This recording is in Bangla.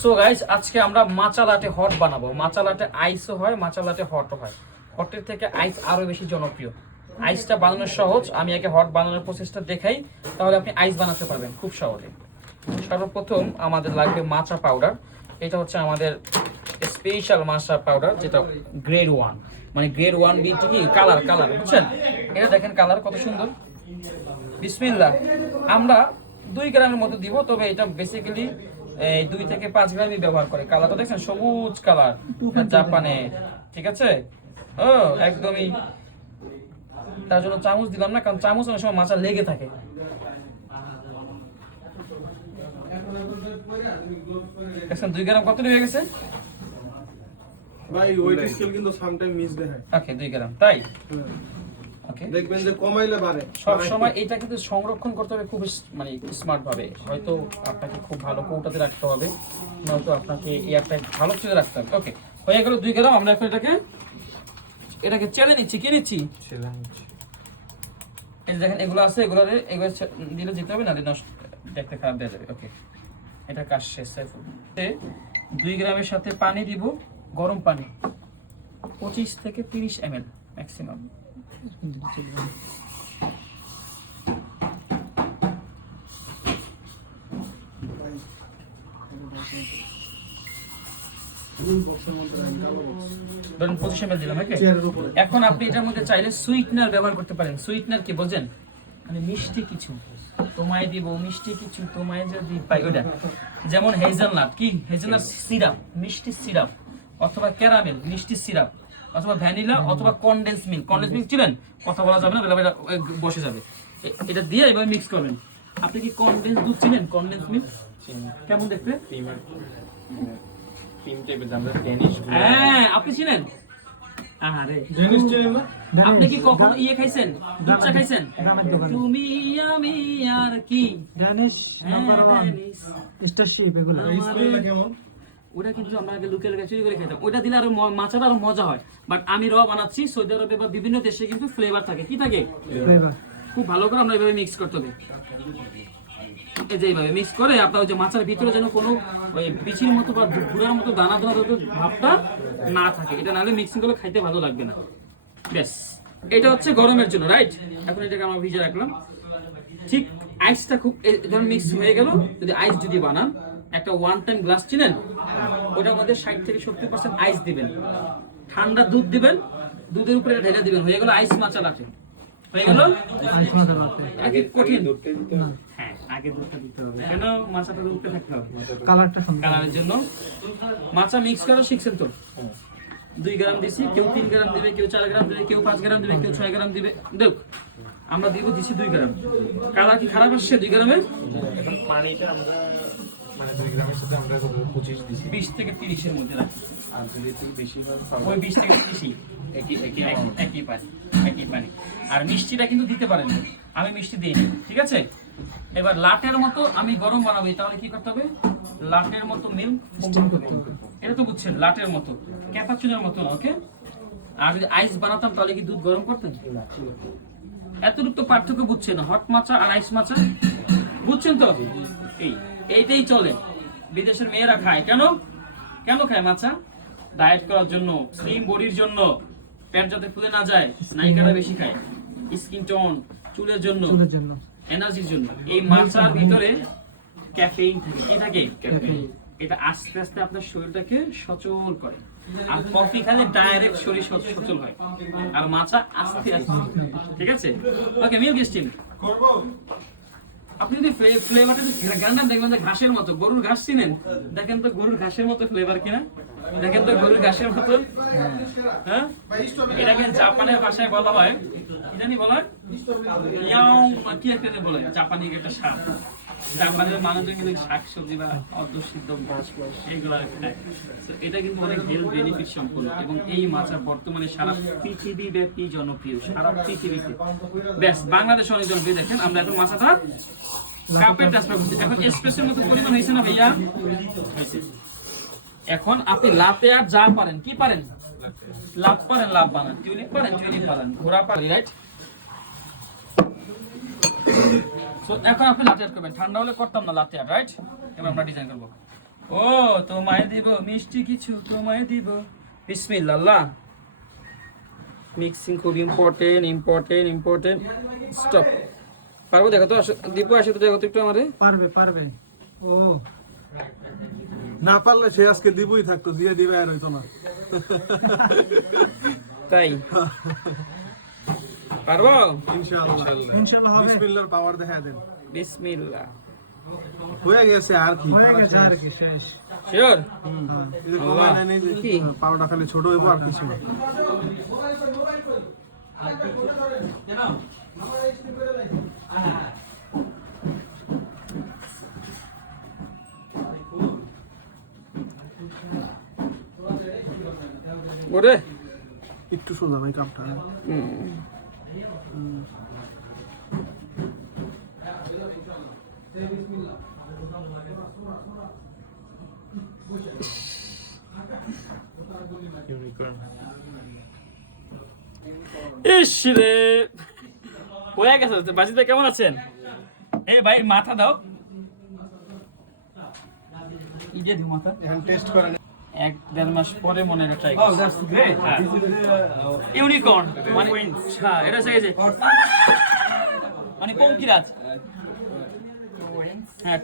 সো গাইস, আজকে আমরা মাচা লাটে হট বানাবো। মাচা লাটে আইসও হয়, মাচা লাটে হটও হয়। হটের থেকে আইস আরো বেশি জনপ্রিয়। আইসটা বানানো সহজ, আমি আগে হট বানানোর প্রসেসটা দেখাই, তাহলে আপনি আইস বানাতে পারবেন খুব সহজে। সর্বপ্রথম আমাদের লাগবে মাচা পাউডার। এটা হচ্ছে আমাদের স্পেশাল মাচা পাউডার, যেটা গ্রেড 1, মানে গ্রেড 1 বিটি কি কালার বুঝছেন? এটা দেখেন কালার কত সুন্দর। বিসমিল্লাহ। আমরা 2 গ্রামের মতো দিব, তবে এটা বেসিক্যালি 2 থেকে 5 গ্রামই ব্যবহার করে। কালারটা দেখছেন সবুজ কালার, জাপানে, ঠিক আছে? ও একদমই। তার জন্য চামচ দিলাম না, কারণ চামচ অনেক সময় মাচা লেগে থাকে। দেখছেন 2 গ্রাম কত হয়ে গেছে ভাই? ওয়েট স্কেল কিন্তু সামটাইম মিস দেখায়। ওকে 2 গ্রাম, তাই? ওকে, দেখবেন যে কমাইলে বাড়ে। সব সময় এটা কিন্তু সংরক্ষণ করতে হবে খুব মানে স্মার্ট ভাবে। হয়তো আপনাকে খুব ভালো কৌটাতে রাখতে হবে, নয়তো আপনাকে এয়ারটা ভালো ছেড়ে রাখতে হবে। ওকে, হয়ে গেল 2 গ্রাম। আমরা এখন এটাকে চেলে নিচ্ছি। কি নিচ্ছি? এই যে দেখেন এগুলো আছে, এগুলো দিলে যেতে হবে, না নষ্ট দেখতে খারাপ দেওয়া যাবে। ওকে, এটা কাজ শেষ। 2 গ্রামের সাথে পানি দিব, গরম পানি 25 থেকে 30 ml ম্যাক্সিমাম। ধরুন 25 ml দিলাম। ওকে, এখন আপনি এটার মধ্যে চাইলে সুইটনার ব্যবহার করতে পারেন। সুইটনার কি বোঝেন? মানে মিষ্টি কিছু তোমায় দিব, মিষ্টি কিছু তোমায় যদি পাই, ওটা যেমন হেজেলনাট, কি হেজেলনাট সিরাপ, মিষ্টি সিরাপ, অথবা ক্যারামেল মিষ্টি সিরাপ, অথবা ভ্যানিলা, অথবা কনডেন্স মিল্ক। কনডেন্স মিল্ক চিনেন? কথা বলা যাবে না, এটা বসে যাবে। এটা দিয়ে এবার মিক্স করবেন। আপনি কি কনডেন্স দুধ চিনেন? কনডেন্স মিল্ক কেমন দেখতে? হ্যাঁ, আপনি চিনেন? আপনি কি কখনো ইয়ে খাইছেন, দুধ চা খাইছেন? তুমি আমি আর কি ওটা কিন্তু আমরা আগে লোকাল চুরি করে খেতাম। ওটা দিলে আরো মাছটা আরো মজা হয়। বাট আমি র বানাচ্ছি। সৌদি আরবে বা বিভিন্ন দেশে কিন্তু ফ্লেভার থাকে। কি থাকে? খুব ভালো করে আমরা এইভাবে মিক্স করতে হবে। এই যে এইভাবে মিক্স করে আপনার ওই যে মাছের ভিতরে যেন কোনো ওই বিচির মতো বা গুঁড়ার মতো দানা ভাবটা না থাকে। এটা নাহলে মিক্সিং করে খাইতে ভালো লাগবে না। বেশ, এটা হচ্ছে গরমের জন্য, রাইট? এখন এটাকে আমরা ভিজে রাখলাম। ঠিক আইসটা খুব ধরুন মিক্স হয়ে গেল। যদি আইস যদি বানান, একটা 1 টাইম গ্লাস চিনেন? ওটার মধ্যে 60 থেকে 70% আইস দিবেন, ঠান্ডা দুধ দিবেন, দুধের উপরে ঢেলে দিবেন। হয়ে গেল আইস মাচা লাটে। হয়ে গেল আগে কঠিন। হ্যাঁ, আগে দুধটা দিতে হবে। কেন? মাছাটা দুধে থাকতে হবে, কালারটা সুন্দর, কালারের জন্য। মাছা মিক্স করা শিখছেন তো? 2 গ্রাম দিছি, কেউ 3 গ্রাম দিবে, কেউ 4 গ্রাম দিবে, কেউ 5 গ্রাম দিবে, কেউ 6 গ্রাম দিবে। দেখ, আমরা দিছি 2 গ্রাম। কালার কি খারাপ আসছে 2 গ্রামে? এখন পানিটা আমরা মানে 2 গ্রামের সাথে আমরা 25 দিছি। 20 থেকে 30 এর মধ্যে রাখি। আর যদি একটু বেশি হয় ওই 20 থেকে 30 একই পানি। আর মিষ্টিটা কিন্তু দিতে পারেন, আমি মিষ্টি দিইনি, ঠিক আছে? এবার লাটের মতো আমি গরম বানাবো, তাহলে কি করতে হবে? লাটের মতো মিল্ক করতে হবে। এটা তো বুঝছেন, লাটের মতো, ক্যাপাচিনোর মতো না। ওকে, আর যদি আইস বানাতাম তাহলে কি দুধ গরম করতেন? এতটুকু তো পার্থক্য বুঝছেন, হট মাচা আর আইস মাচা বুঝছেন তো? এইটাই চলে। বিদেশের মেয়েরা খায় কেন খায় মাচা? ডায়েট করার জন্য, স্লিম বডির জন্য, পেট যাতে ফুলে না যায়। নায়িকারা বেশি খায় স্কিন টোন, চুলের জন্য, এনার্জির জন্য। এই মাচার ভিতরে ক্যাফেইন থাকে। কি থাকে? এটা আস্তে আস্তে আপনার শরীরটাকে সচল করে। আর কফি খেলে ডাইরেক্ট শরীর সচল হয়, আর মাচা আস্তে আস্তে। ঠিক আছে? ওকে, মিল্ক স্টিম করবো। আপনি যদি ফ্লেভারটা গ্রান্ডার দেখবেন যে ঘাসের মতো। গরুর ঘাস চিনেন? দেখেন তো গরুর ঘাসের মতো ফ্লেভার কিনা। দেখেন তো গরুর ঘাসের মতো। হ্যাঁ, এটাকে জাপানের ভাষায় বলা হয়, কি জানি বলা হয়, কি একটা বলে, জাপানি একটা শাক। জাপানের মানুষজন কিন্তু শাকসবজি বা অর্ধসিদ্ধ এইগুলো খায়। এটা কিন্তু অনেক হেলথ বেনিফিট সম্পূর্ণ। এবং এই মাছ বর্তমানে সারা পৃথিবী ব্যাপী জনপ্রিয়, সারা পৃথিবীতে। বেশ, বাংলাদেশে অনেক জনপ্রিয়। দেখেন আমরা এখন মাছটা কাপে ট্রান্সফার করছি। এখন এসপ্রেসোর মতো পরিমাণ হয়েছে না ভাইয়া? হয়েছে। এখন আপনি লাতে আর যা পারেন, কি পারেন? লাভ পারেন, লাভ বানান। টিউলিপ পারেন, টিউলিপ বানান। ঘোড়া পারেন, রাইট? সো এখন আপনি লাতে আর্ট করবেন। ঠান্ডা হলে করতাম না লাতে আর্ট, রাইট? এবার আমরা ডিজাইন করবো। ও তোমায় দিব মিষ্টি কিছু তোমায় দিব বিসমিল্লাহ আল্লাহ মিক্সিং খুব ইম্পর্টেন্ট স্টপ পারবো দেখো তো দীপু আসে তো দেখো তো একটু আমারে পারবে ও না পারলে সে আজকে দিবই থাকতো, দিয়ে দিবে আর হইতো না। তাই পারবো ইনশাআল্লাহ হবে। বিসমিল্লাহর পাওয়ার দেখা দেন। বিসমিল্লাহ হয়ে গেছে আর কি, হয়ে গেছে আর কি, শেষ। শিওর এই যে কমায় নাই যে কি? পাওয়ারটা খালি ছোট হইবো আর কিছু না। ওরে একটু সোজা ভাই কাপটা। ইউনিকর্ন ইস রে হয়ে গেছে বাজিতে কেমন আছেন এ ভাই মাথা দাও ই দিয়ে দিও মাথা এখন টেস্ট করেন। 1-1.5 মাস পরে মনে হয় try Oh, that's great. Unicorn মানে হ্যাঁ এটা হচ্ছে এই যে মানে পঙ্কিরাজ হ্যাঁ